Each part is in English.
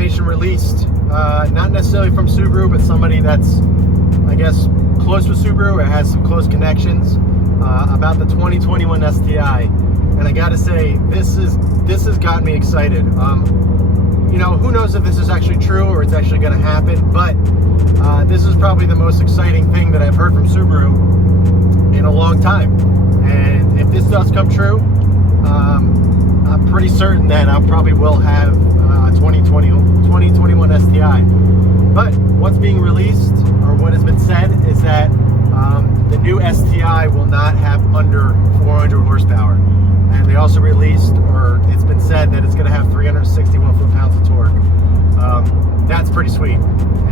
information released, not necessarily from Subaru, but somebody that's, I guess, close with Subaru or has some close connections, about the 2021 STI. And I gotta say, this has gotten me excited. You know, who knows if this is actually true or it's actually gonna happen, but this is probably the most exciting thing that I've heard from Subaru in a long time. And if this does come true, I'm pretty certain that I probably will have a 2021 STI. But what's being released, or what has been said, is that the new STI will not have under 400 horsepower. And they also released, or it's been said, that it's going to have 361 foot-pounds of torque. That's pretty sweet.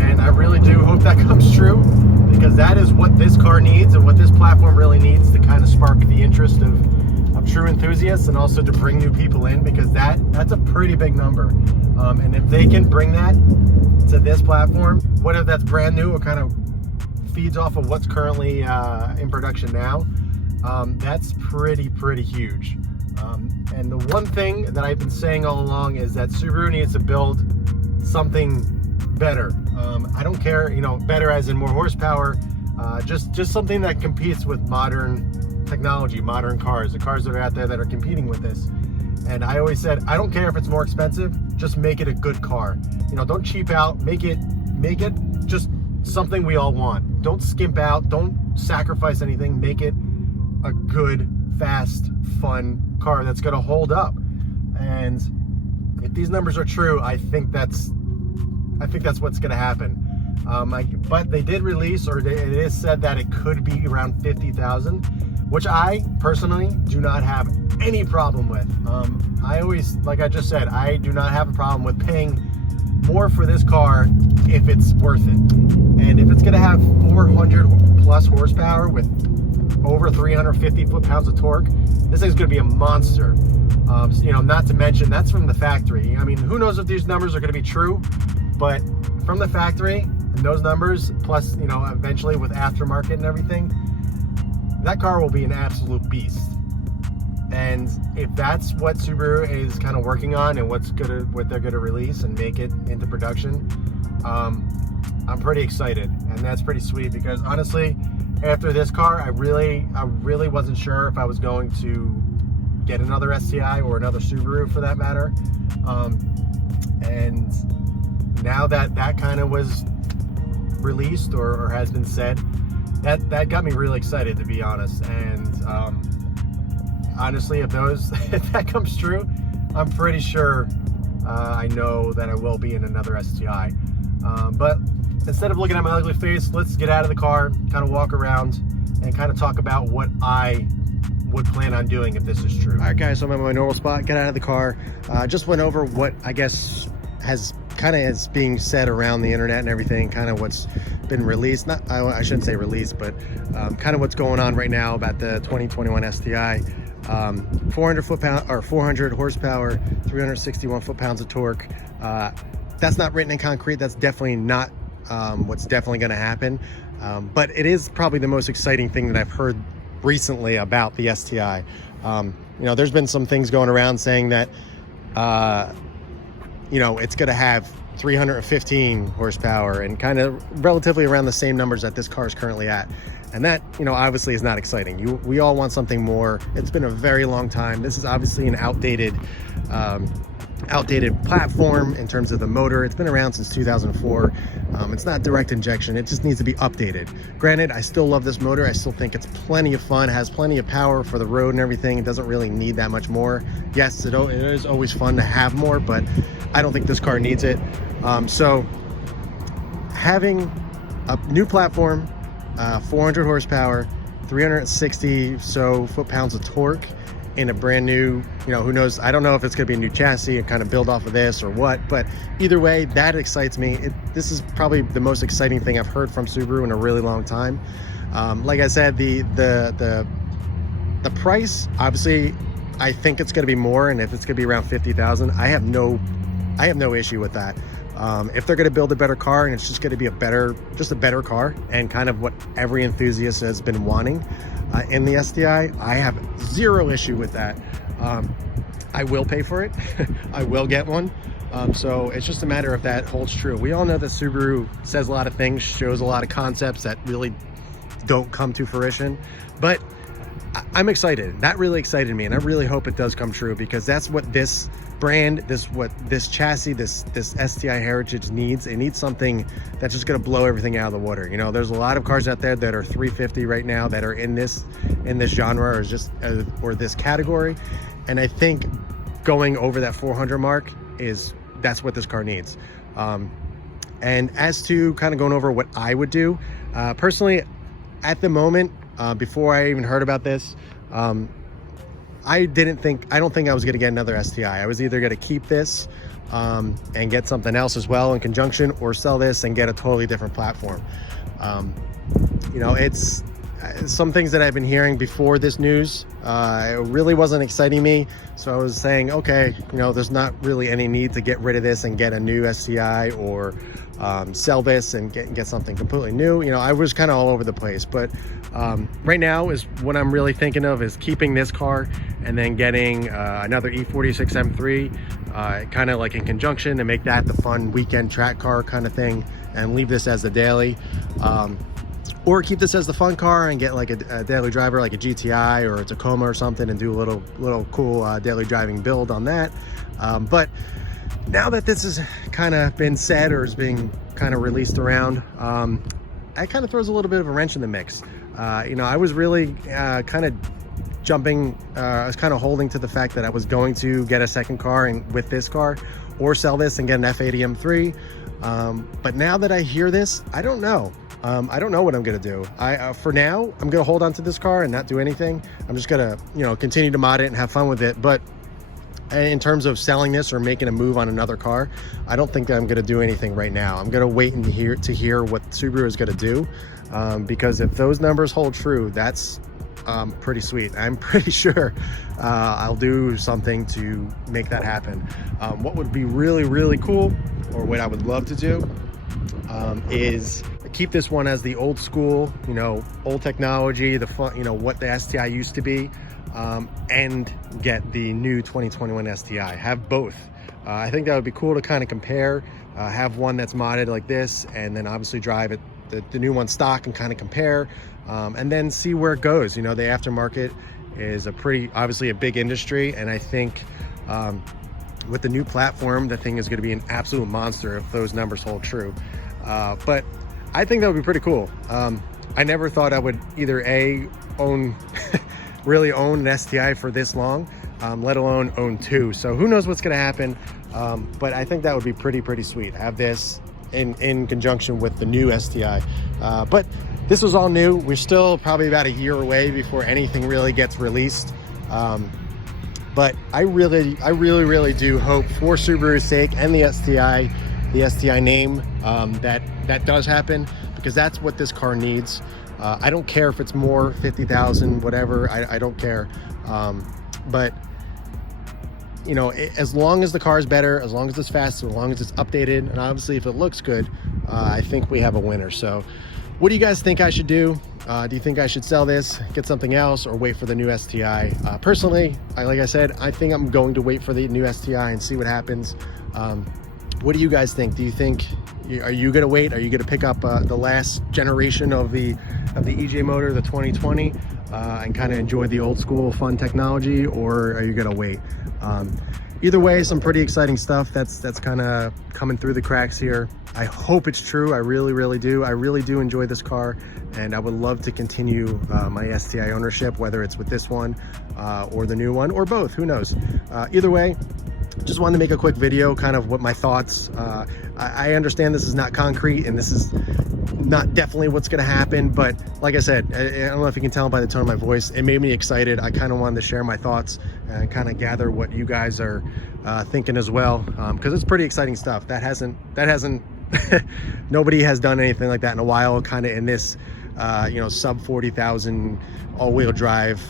And I really do hope that comes true, because that is what this car needs and what this platform really needs to kind of spark the interest of true enthusiasts, and also to bring new people in, because that's a pretty big number. And if they can bring that to this platform, whether that's brand new or kind of feeds off of what's currently in production now, that's pretty huge. And the one thing that I've been saying all along is that Subaru needs to build something better. I don't care, you know, better as in more horsepower, just something that competes with modern technology, modern cars, the cars that are out there that are competing with this. And I always said, I don't care if it's more expensive, just make it a good car. You know, don't cheap out, make it just something we all want. Don't skimp out, don't sacrifice anything, make it a good, fast, fun car that's gonna hold up. And if these numbers are true, I think that's what's gonna happen. But they did release, or it is said that it could be around 50,000, which I personally do not have any problem with. I always, like I just said, I do not have a problem with paying more for this car if it's worth it. And if it's gonna have 400 plus horsepower with over 350 foot-pounds of torque, this thing's gonna be a monster. You know, not to mention, that's from the factory. I mean, who knows if these numbers are gonna be true, but from the factory, and those numbers, plus, you know, eventually with aftermarket and everything, that car will be an absolute beast. And if that's what Subaru is kind of working on and what they're gonna release and make it into production, I'm pretty excited. And that's pretty sweet, because honestly, after this car, I really wasn't sure if I was going to get another STI or another Subaru for that matter. And now that kind of was released or has been said, that got me really excited, to be honest. And honestly, if that comes true, I'm pretty sure I know that I will be in another STI. But instead of looking at my ugly face, let's get out of the car, kind of walk around, and kind of talk about what I would plan on doing if this is true. All right, guys, so I'm at my normal spot, get out of the car. Just went over what I guess is being said around the internet and everything, kind of what's been released. I shouldn't say released, but kind of what's going on right now about the 2021 STI. 400 horsepower, 361 foot-pounds of torque. That's not written in concrete. That's definitely not what's definitely going to happen. But it is probably the most exciting thing that I've heard recently about the STI. You know, there's been some things going around saying that you know, it's going to have 315 horsepower and kind of relatively around the same numbers that this car is currently at. And that, you know, obviously is not exciting. We all want something more. It's been a very long time. This is obviously an outdated platform in terms of the motor. It's been around since 2004. It's not direct injection. It just needs to be updated. Granted, I still love this motor. I still think it's plenty of fun, has plenty of power for the road and everything. It doesn't really need that much more. Yes, it is always fun to have more, but I don't think this car needs it. So having a new platform, 400 horsepower, 360 so foot-pounds of torque in a brand new, you know, who knows, I don't know if it's gonna be a new chassis and kind of build off of this or what, but either way, that excites me. This is probably the most exciting thing I've heard from Subaru in a really long time. Like I said, the price, obviously, I think it's gonna be more, and if it's gonna be around 50,000, I have no issue with that. If they're gonna build a better car and it's just gonna be just a better car, and kind of what every enthusiast has been wanting in the STI, I have zero issue with that. I will pay for it. I will get one. So it's just a matter if that holds true. We all know that Subaru says a lot of things, shows a lot of concepts that really don't come to fruition, but I'm excited. That really excited me, and I really hope it does come true, because that's what this brand, this chassis, this STI heritage needs. It needs something that's just going to blow everything out of the water. You know, there's a lot of cars out there that are 350 right now that are in this genre, or this category, and I think going over that 400 mark that's what this car needs. And as to kind of going over what I would do personally at the moment, before I even heard about this, I don't think I was going to get another STI. I was either going to keep this and get something else as well in conjunction, or sell this and get a totally different platform. You know, it's some things that I've been hearing before this news. It really wasn't exciting me, so I was saying, okay, you know, there's not really any need to get rid of this and get a new STI, or sell this and get something completely new. You know, I was kind of all over the place, but right now is what I'm really thinking of, is keeping this car and then getting another E46 M3 kind of like in conjunction, and make that the fun weekend track car kind of thing, and leave this as the daily, or keep this as the fun car and get like a daily driver, like a GTI or a Tacoma or something, and do a little cool daily driving build on that. But now that this has kind of been said, or is being kind of released around, that kind of throws a little bit of a wrench in the mix. You know, I was really kind of jumping, I was kind of holding to the fact that I was going to get a second car with this car, or sell this and get an F80 M3. But now that I hear this, I don't know. I don't know what I'm gonna do. For now, I'm gonna hold on to this car and not do anything. I'm just gonna, you know, continue to mod it and have fun with it. But in terms of selling this or making a move on another car, I don't think that I'm gonna do anything right now. I'm gonna wait and hear what Subaru is gonna do, because if those numbers hold true, that's pretty sweet. I'm pretty sure I'll do something to make that happen. What would be really, really cool, or what I would love to do, is keep this one as the old school, you know, old technology, the fun, you know, what the STI used to be, and get the new 2021 STI. Have both. I think that would be cool to kind of compare, have one that's modded like this, and then obviously drive it, the new one stock, and kind of compare, and then see where it goes. You know, the aftermarket is obviously a big industry, and I think with the new platform, the thing is going to be an absolute monster if those numbers hold true. But I think that would be pretty cool. I never thought I would either really own an STI for this long, let alone own two. So who knows what's going to happen. But I think that would be pretty sweet. Have this in conjunction with the new STI. But this was all new. We're still probably about a year away before anything really gets released. But I really do hope, for Subaru's sake and the STI name, that does happen, because that's what this car needs. I don't care if it's more, 50,000, whatever, I don't care. But you know, as long as the car is better, as long as it's faster, as long as it's updated, and obviously if it looks good, I think we have a winner. So what do you guys think I should do? Do you think I should sell this, get something else, or wait for the new STI? Personally, like I said, I think I'm going to wait for the new STI and see what happens. What do you guys think? Do you think, are you going to wait? Are you going to pick up the last generation of the EJ motor, the 2020, and kind of enjoy the old school fun technology, or are you going to wait? Either way, some pretty exciting stuff that's kind of coming through the cracks here. I hope it's true. I really do. I really do enjoy this car, and I would love to continue my STI ownership, whether it's with this one or the new one, or both, who knows. Either way, just wanted to make a quick video, kind of what my thoughts. I understand this is not concrete, and this is not definitely what's going to happen, but like I said, I don't know if you can tell by the tone of my voice, it made me excited. I kind of wanted to share my thoughts and kind of gather what you guys are thinking as well, because it's pretty exciting stuff. That hasn't nobody has done anything like that in a while, kind of in this you know, sub 40,000 all-wheel drive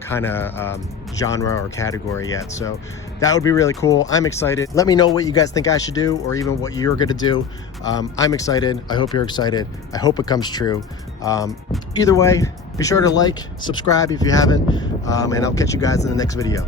kind of genre or category yet. So that would be really cool. I'm excited. Let me know what you guys think I should do, or even what you're gonna do. I'm excited. I hope you're excited. I hope it comes true. Either way, be sure to like, subscribe if you haven't, and I'll catch you guys in the next video.